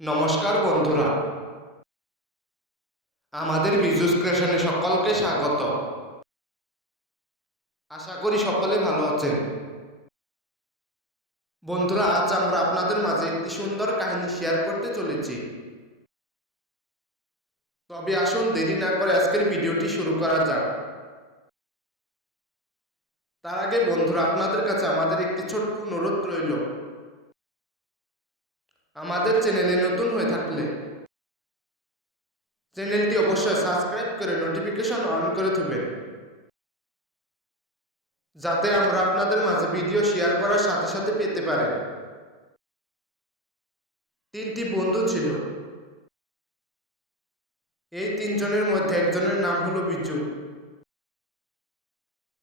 নমস্কার বন্ধুরা, আমাদের বিজুস ক্রিয়েশনে সকলকে স্বাগত। আশা করি সকলে ভালো আছেন। বন্ধুরা, আজ আমরা আপনাদের মাঝে একটি সুন্দর কাহিনী শেয়ার করতে চলেছি। তবে আসুন দেরি না করে আজকের ভিডিওটি শুরু করা যাক। তার আগে বন্ধুরা, আপনাদের কাছে আমাদের একটি ছোট্ট অনুরোধ রইল। আমাদের চ্যানেলে নতুন হয়ে থাকলে চ্যানেলটি অবশ্যই সাবস্ক্রাইব করে নোটিফিকেশন অন করে দেবেন, যাতে আমরা আপনাদের মাঝে ভিডিও শেয়ার করার সাথে সাথে পেতে পারেন। তিনটি বন্ধু ছিল। এই তিনজনের মধ্যে একজনের নাম হলো বিজু,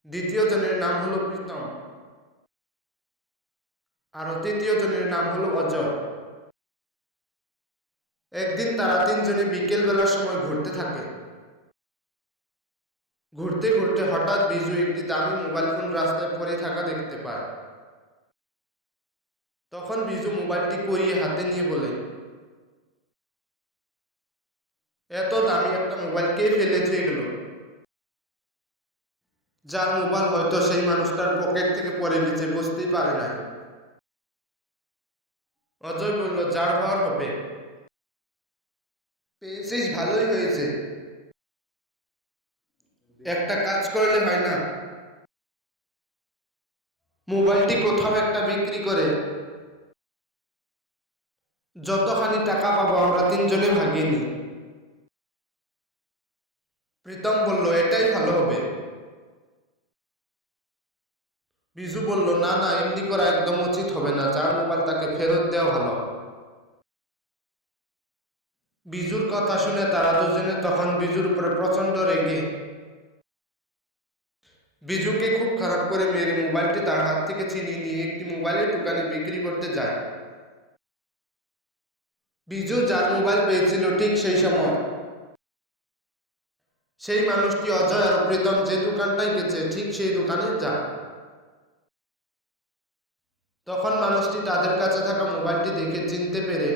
দ্বিতীয় জনের নাম হলো প্রীতম, আর তৃতীয় জনের নাম হলো অজয়। একদিন তারা তিনজনে বিকেল বেলার সময় ঘুরতে থাকে। ঘুরতে ঘুরতে হঠাৎ বিজু একটি দামি মোবাইল ফোন রাস্তায় পড়ে থাকা দেখতে পায়। তখন বিজু মোবাইলটি কুড়িয়ে হাতে নিয়ে বলে, এত দামি একটা মোবাইল কে ফেলে থুয়ে গেল? যার মোবাইল হয়তো সেই মানুষটার পকেট থেকে পড়ে নিচে, বুঝতেই পারে না। অজয় বলল, যার হওয়ার হবে। পেয়েছিস, ভালোই হয়েছে। একটা কাজ করলে হয় না? মোবাইলটি কোথাও একটা বিক্রি করে যতখানি টাকা পাবো আমরা তিনজনে ভাগিয়ে নিই। প্রীতম বলল, এটাই ভালো হবে। বিজু বলল, না না, এমনি করা একদম উচিত হবে না, যার মোবাইল তাকে ফেরত দেওয়া ভালো। বিজুর কথা শুনে তারা দুজনে তখন বিজুর উপরে প্রচন্ড রেগে বিজুকে খুব খারাপ করে মেরে মোবাইলটি তার হাত থেকে ছিনিয়ে নিয়ে একটি মোবাইলের দোকানে বিক্রি করতে যায়। বিজু যার মোবাইল পেয়েছিল ঠিক সেই সময় সেই মানুষটি অজয় আর প্রীতম যে দোকানটায় গেছে ঠিক সেই দোকানে যায়। তখন মানুষটি তাদের কাছে থাকা মোবাইলটি দেখে চিনতে পেরে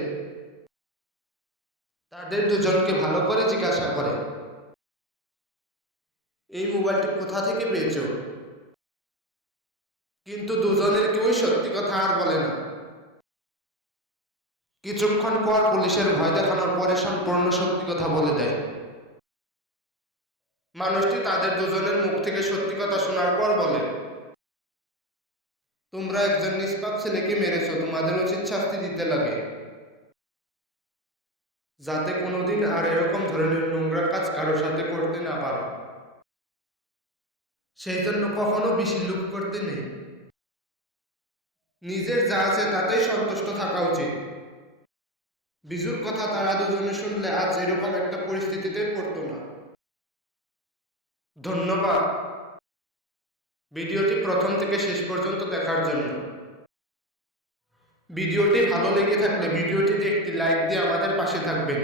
তাদের দুজনকে ভালো করে জিজ্ঞাসা করে, এই মোবাইলটি কোথা থেকে পেয়েছো? কিন্তু দুজনের কেউই সত্যি কথা আর বলে না। কিছুক্ষণ পর পুলিশের ভয় দেখানোর পরে সম্পূর্ণ সত্যি কথা বলে দেয়। মানুষটি তাদের দুজনের মুখ থেকে সত্যি কথা শোনার পর বলে, তোমরা একজন নিষ্পাপ ছেলেকে মেরেছো, তোমাদের উচিত শাস্তি দিতে লাগে, যাতে কোনোদিন আর এরকম ধরনের নোংরা কাজ কারোর সাথে করতে না পারো। সেই জন্য কখনো বেশি লোভ করতে নেই। নিজের যা আছে তাতেই সন্তুষ্ট থাকা উচিত। বিজুর কথা তারা দুজনে শুনলে আজ এরকম একটা পরিস্থিতিতে পড়তো না। ধন্যবাদ ভিডিওটি প্রথম থেকে শেষ পর্যন্ত দেখার জন্য। ভিডিওটি ভালো লেগে থাকলে ভিডিওটিতে একটি লাইক দিয়ে আমাদের পাশে থাকবেন।